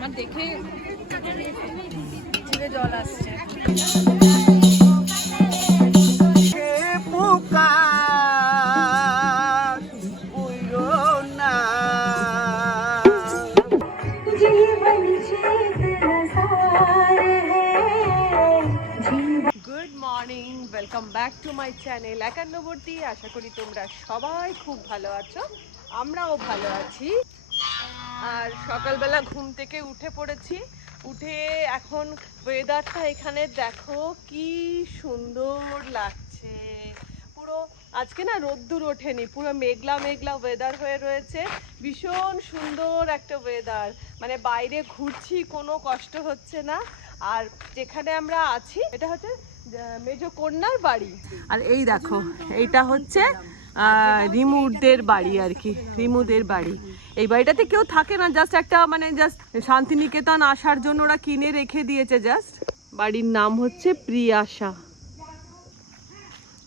আমার দেখে জিভে জল আসছে। Good morning, welcome back to my channel একান্নবর্তী। আশা করি তোমরা সবাই খুব ভালো আছো, আমরাও ভালো আছি। আর সকালবেলা ঘুম থেকে উঠে পড়েছি। উঠে এখন ওয়েদারটা এখানে দেখো কি সুন্দর লাগছে। পুরো আজকে না রোদ্দুর ওঠেনি, পুরো মেঘলা মেঘলা ওয়েদার হয়ে রয়েছে। ভীষণ সুন্দর একটা ওয়েদার, মানে বাইরে ঘুরছি কোনো কষ্ট হচ্ছে না। আর যেখানে আমরা আছি এটা হচ্ছে মেজ কন্যার বাড়ি। আর এই দেখো এইটা হচ্ছে রিমুদের বাড়ি আর কি, রিমুদের বাড়ি। এই বাড়িটাতে কেউ থাকে না, জাস্ট একটা মানে জাস্ট শান্তিনিকেতন আসার জন্য ওরা কিনে রেখে দিয়েছে জাস্ট। বাড়ির নাম হচ্ছে প্রিয়াশা।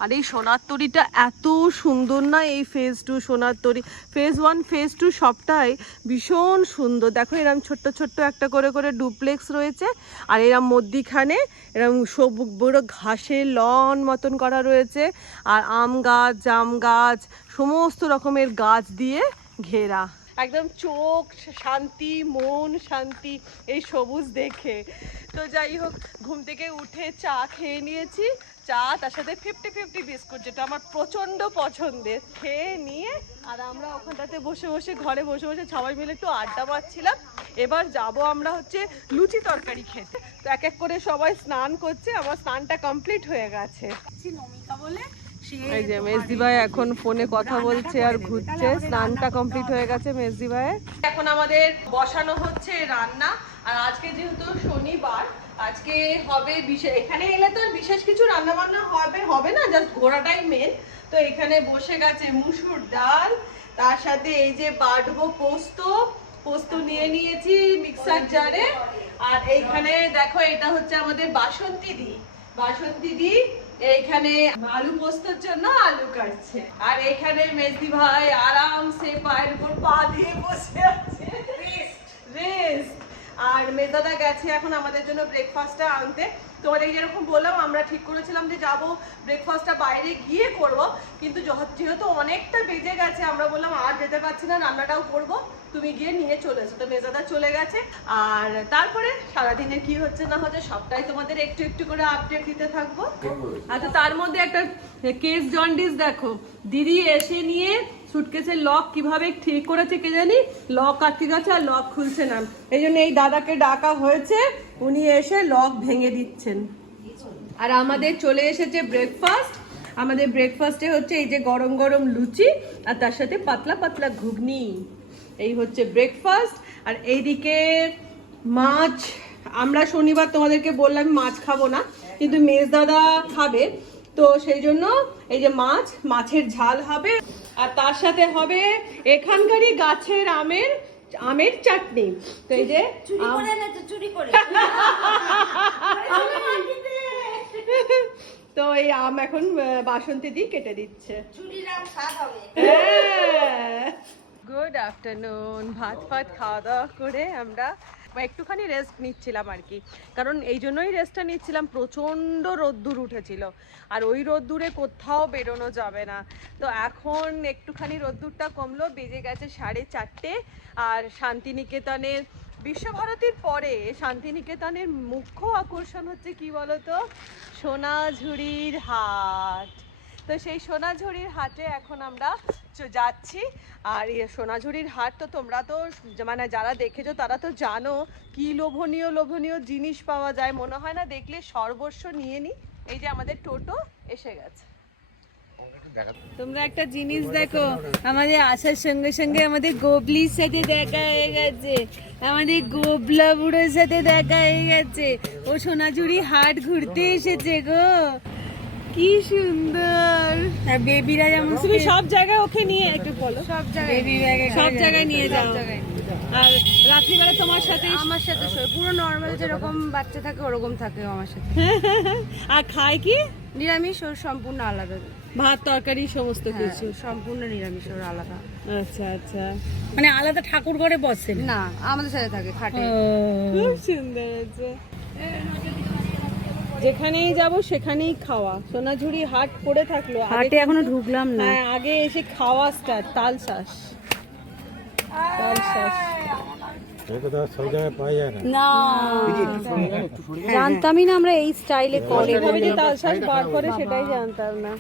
আর এই সোনার তরীটা এত সুন্দর না, এই ফেজ 2 সোনার তরী, ফেজ 1 ফেজ 2 সবটাই ভীষণ সুন্দর। দেখো এরম ছোট্ট ছোট্ট একটা করে করে ডুপ্লেক্স রয়েছে। আর এরম মধ্যিখানে এরম সব বড় ঘাসের লন মতন করা রয়েছে। আর আম গাছ, জাম গাছ, সমস্ত রকমের গাছ দিয়ে ঘেরা। একদম চোখ শান্তি, মন শান্তি এই সবুজ দেখে। তো যাই হোক, ঘুম থেকে উঠে চা খেয়ে নিয়েছি। চা তার সাথে 50-50 বিস্কুট, যেটা আমার প্রচণ্ড পছন্দের, খেয়ে নিয়ে আর আমরা ওখানটাতে বসে বসে ঘরে বসে বসে সবাই মিলে একটু আড্ডা মারছিলাম। এবার যাব আমরা হচ্ছে লুচি তরকারি খেতে। তো এক এক করে সবাই স্নান করছে, আমার স্নানটা কমপ্লিট হয়ে গেছে। নমিকা বলে এই যে মেজদি ভাই এখন ফোনে কথা বলছে আর ঘুরছে। স্নানটা কমপ্লিট হয়ে গেছে মেজদি ভাইয়ের। এখন আমাদের বসানো হচ্ছে রান্না। আর আজকে যেহেতু শনিবার, আজকে হবে বিশেষ, এখানে এলে তো বিশেষ কিছু রান্না বান্না হবে না, জাস্ট ঘোরাটাই মেন। তো এখানে বসে গেছে মুসুর ডাল, তার সাথে এই যে বাটবো পোস্ত নিয়ে নিয়েছি মিক্সার জারে। আর এইখানে দেখো এটা হচ্ছে আমাদের বাসন্তী দি এইখানে আলু পোস্তর জন্য আলু কাটছে। আর এখানে মেজদি ভাই আরামসে পায়ের উপর পা দিয়ে বসে আছে, রেস্ট। আর মেজদাদা গেছে এখন আমাদের জন্য ব্রেকফাস্টটা আনতে। তোমাদের যেরকম বললাম, আমরা ঠিক করেছিলাম যে যাবো ব্রেকফাস্টটা বাইরে গিয়ে করব, কিন্তু যেহেতু অনেকটা বেজে গেছে আমরা বললাম আর যেতে পারছি না, রান্নাটাও করব, তুমি গিয়ে নিয়ে চলে এসো। তো মেজদাদা চলে গেছে। আর তারপরে সারাদিনের কি হচ্ছে না হচ্ছে সবটাই তোমাদের একটু একটু করে আপডেট দিতে থাকবো। আচ্ছা, তার মধ্যে একটা কেস জন্ডিস দেখো, দিদি এসে নিয়ে সুটকেসের লক কিভাবে ঠিক করেছে কে জানি, লক আটকে গেছে আর লক খুলছে না। এই জন্য এই দাদাকে ডাকা হয়েছে, উনি এসে লক ভেঙে দিচ্ছেন। আর আমাদের চলে এসেছে ব্রেকফাস্ট। আমাদের ব্রেকফাস্টে হচ্ছে এই যে গরম গরম লুচি আর তার সাথে পাতলা পাতলা ঘুগনি, এই হচ্ছে ব্রেকফাস্ট। আর এইদিকে মাছ, আমরা শনিবার তোমাদেরকে বললাম মাছ খাবো না, কিন্তু মেজদাদা খাবে, তো সেই জন্য এই যে মাছের ঝাল হবে। আর তার সাথে হবে এখানকারই গাছের আমের চাটনি। তো এই যে তো এই আম এখন বাসন্তী দি কেটে দিচ্ছে। Good afternoon. ভাত খাওয়া দাওয়া করে আমরা একটুখানি রেস্ট নিচ্ছিলাম আর কি, কারণ এই জন্যই রেস্টটা নিচ্ছিলাম, প্রচণ্ড রোদ্দুর উঠেছিল আর ওই রোদ্দুরে কোথাও বেরোনো যাবে না। তো এখন একটুখানি রোদ্দুরটা কমলো, বেজে গেছে 4:30। আর শান্তিনিকেতনের, বিশ্বভারতীর পরে শান্তিনিকেতনের মুখ্য আকর্ষণ হচ্ছে কি বলতো, সোনাঝুরির হাট। তো সেই সোনাঝুরির হাটে এখন আমরা যাচ্ছি। আর এই সোনাঝুরির হাট তো তোমরা তো মানে যারা দেখেছো তারা তো জানো কি লোভনীয় জিনিস পাওয়া যায়, মনে হয় না দেখলে সর্বস্ব নিয়ে নি। এই যে আমাদের টোটো এসে গেছে। তোমরা একটা জিনিস দেখো, আমাদের আসার সঙ্গে সঙ্গে আমাদের গোবলির সাথে দেখা হয়ে গেছে, আমাদের গোবলা বুড়োর সাথে দেখা হয়ে গেছে। ও সোনাঝুরি হাট ঘুরতে এসেছে গো, কি সুন্দর। আর বেবিরা যেমন, তুমি সব জায়গায় ওকে নিয়ে একটু বলো, সব জায়গায় নিয়ে যাও। আর রাত্রিবেলা তোমার সাথে আমার সাথে পুরো নর্মাল যেরকম বাচ্চা থাকে ওরকম থাকে আমার সাথে। আর খায় কি নিরামিষ, ওর সম্পূর্ণ আলাদা। ভাত তরকারি সমস্ত কিছু সম্পূর্ণ নিরামিষ, ওর আলাদা। আচ্ছা আচ্ছা, মানে আলাদা ঠাকুর ঘরে বসেন? না, আমাদের সাথে থাকে খাটে। খুব সুন্দর হয়েছে। যেখানেই যাব সেখানেই খাওয়া। সোনাঝুরি হাট পড়ে থাকলো, হাটে এখনো ঢুকলাম না। হ্যাঁ, আগে এসে খাওয়া স্টার্ট। তালশাঁস, তালশাঁস না, জানতামই না আমরা এই স্টাইলে করে। এভাবে যে তালশাঁস বার করে সেটাই জানতাম না।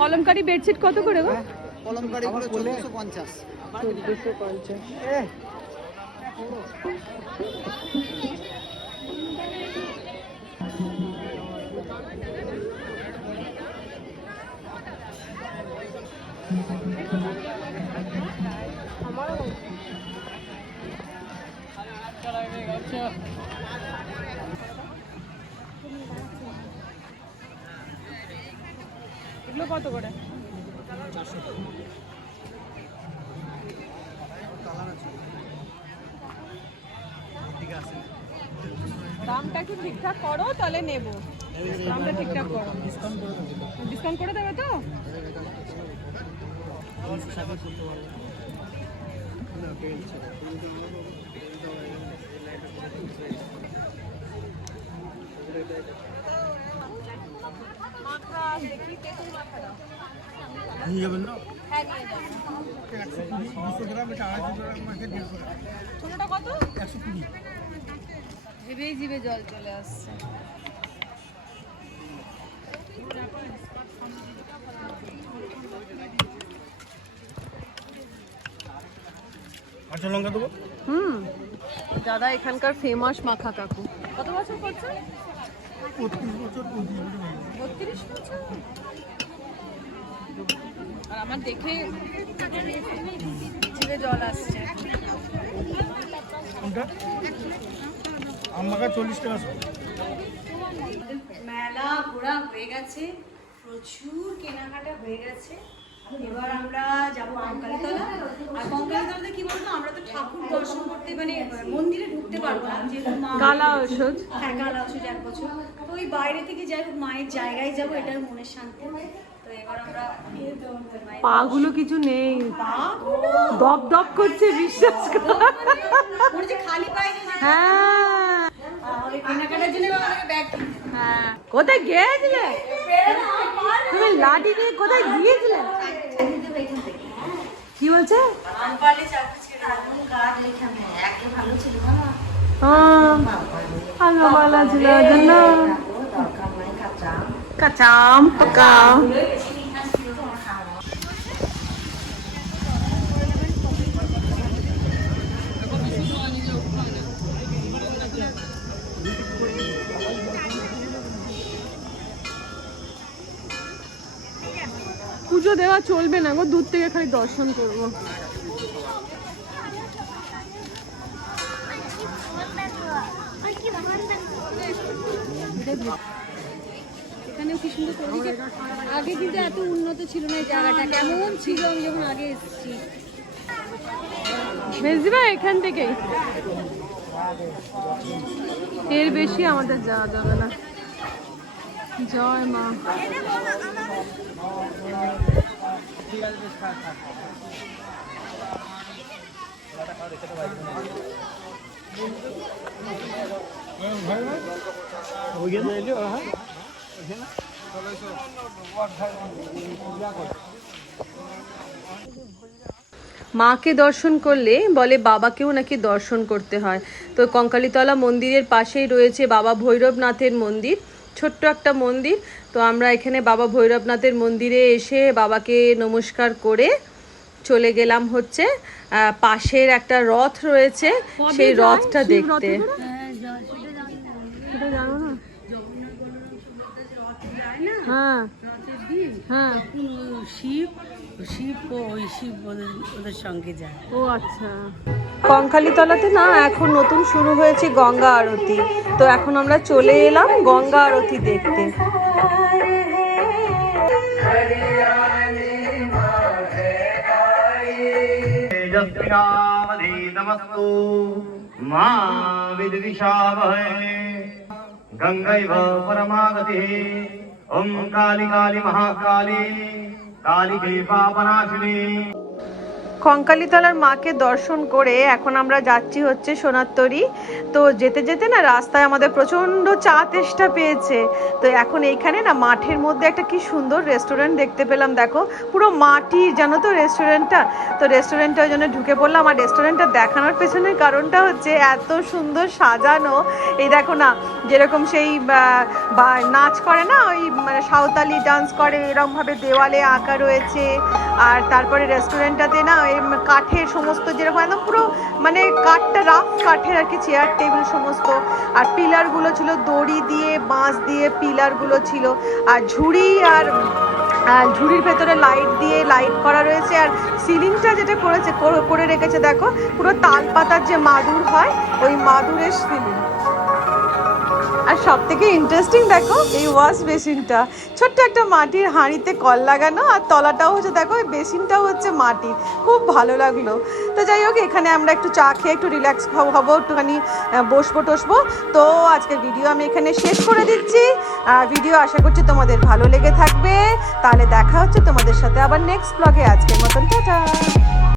কলমকারী বেডশিট কত করে গো? কলমকারী গুলো 1450। 1450। এগুলো কত করে? দামটা কি ঠিকঠাক করো, তাহলে নেবো। দামটা ঠিকঠাক করো, ডিসকাউন্ট করে দেবে তো? নিয়ে যাবেন না? ছোটটা কত? 120। ভেবেই জিভে জল চলে আসছে। কাঁচা লঙ্কা দেবো? দাদা এখানকার ফেমাস মাখা কাকু। কত বছর করছে? 32 বছর। 32 বছর। আর আমার দেখে জিভে জল আসছে। কোনটা? আমাকে 40 টাকা সব। মেলা ঘোরা হয়ে গেছে, প্রচুর কেনাকাটা হয়ে গেছে। এবার আমরা যাবো কঙ্কালীতলা। আর কঙ্কালীতলাতে কি বলতো, আমরা তো ঠাকুর দর্শন করতে মানে মন্দিরে ঢুকতে পারবো না, যেহেতু মা গালা ওষুধ। হ্যাঁ, গালা ওষুধ 1 বছর। তো ওই বাইরে থেকে যাই হোক মায়ের জায়গায় যাবো, এটাই মনের শান্তি। তো এবার আমরা পাগুলো কিছু নেই, দপ দপ করছে, বিশ্বাস কর। মনে হচ্ছে খালি পায়ে যে হ্যাঁ আমাদের কেনাকাটার জন্য আমাকে ব্যাগ কিনতে। হ্যাঁ। কোথায় গিয়েছিলে তুমি? লাঠি নিয়ে কোথায় গিয়েছিলে? কি বলছে? আমপালে চাকরি ছেড়ে এমন কাজ এখানে একে ভালো ছিল না। Halo bala jila jana. Kacang, pekam. পুজো দেওয়া চলবে না গো, দূর থেকে খালি দর্শন করবো। এখানেও কি সুন্দর পরিবেশ। আগে কিন্তু এত উন্নত ছিল না এই জায়গাটা, কেমন ছিল আমি যখন আগে এসেছি। ভেজবা এখান থেকেই, এর বেশি আমাদের যাওয়া যাবে না। জয় মা। মাকে দর্শন করলে বলে বাবাকেও নাকি দর্শন করতে হয়। তো কঙ্কালীতলা মন্দিরের পাশেই রয়েছে বাবা ভৈরবনাথের মন্দির, ছোট্ট একটা মন্দির। তো আমরা এখানে বাবা ভৈরবনাথের মন্দিরে এসে বাবাকে নমস্কার করে চলে গেলাম হচ্ছে পাশের একটা রথ রয়েছে, সেই রথটা দেখতে। হ্যাঁ হ্যাঁ, শিব ওদের সঙ্গে যায়। ও আচ্ছা। কঙ্কালীতলাতে না এখন নতুন শুরু হয়েছে গঙ্গা আরতি, তো এখন আমরা চলে এলাম গঙ্গা আরতি দেখতে। गंगैव परमागतिः ओम काली काली महाकाली कालिके पापनाशिनी। কঙ্কালীতলার মাকে দর্শন করে এখন আমরা যাচ্ছি হচ্ছে সোনারতরী। তো যেতে যেতে না রাস্তায় আমাদের প্রচন্ড চা তেষ্টা পেয়েছে। তো এখন এইখানে না মাঠের মধ্যে একটা কি সুন্দর রেস্টুরেন্ট দেখতে পেলাম, দেখো পুরো মাটির, জানো তো রেস্টুরেন্টটা। তো রেস্টুরেন্টটার জন্য ঢুকে পড়লাম। আর রেস্টুরেন্টটা দেখানোর পেছনের কারণটা হচ্ছে এত সুন্দর সাজানো। এই দেখো না, যেরকম সেই নাচ করে না, ওই মানে সাঁওতালি ডান্স করে এরকমভাবে দেওয়ালে আঁকা রয়েছে। আর তারপরে রেস্টুরেন্টটাতে না কাঠের সমস্ত, যেরকম একদম পুরো মানে কাঠটা রাফ কাঠের আর কি, চেয়ার টেবিল সমস্ত। আর পিলারগুলো ছিল দড়ি দিয়ে, বাঁশ দিয়ে পিলারগুলো ছিল। আর ঝুড়ি, আর ঝুড়ির ভেতরে লাইট দিয়ে লাইট করা রয়েছে। আর সিলিংটা যেটা করে রেখেছে দেখো, পুরো তাল পাতার যে মাদুর হয় ওই মাদুরের সিলিং। আর সব থেকে ইন্টারেস্টিং দেখো এই ওয়াশ বেসিনটা, ছোট্ট একটা মাটির হাঁড়িতে কল লাগানো, আর তলাটাও হচ্ছে দেখো এই বেসিনটাও হচ্ছে মাটির, খুব ভালো লাগলো। তো যাই হোক, এখানে আমরা একটু চা খেয়ে একটু রিল্যাক্স হবো, একটুখানি বসবো টসবো। তো আজকের ভিডিও আমি এখানে শেষ করে দিচ্ছি। ভিডিও আশা করছি তোমাদের ভালো লেগে থাকবে। তাহলে দেখা হচ্ছে তোমাদের সাথে আবার নেক্সট ব্লগে। আজকের মতন টাটা।